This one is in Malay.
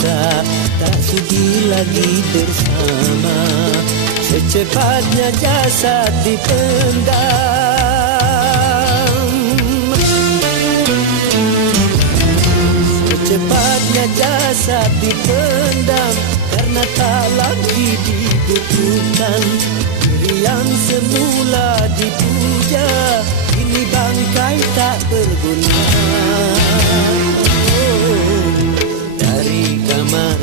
kita tak sudi lagi bersama. Secepatnya jasad dipendam, secepatnya jasad dipendam, karena tak lagi dibutuhkan. Diri yang semula dipuja, ini bangkai tak berguna. Oh, dari kamar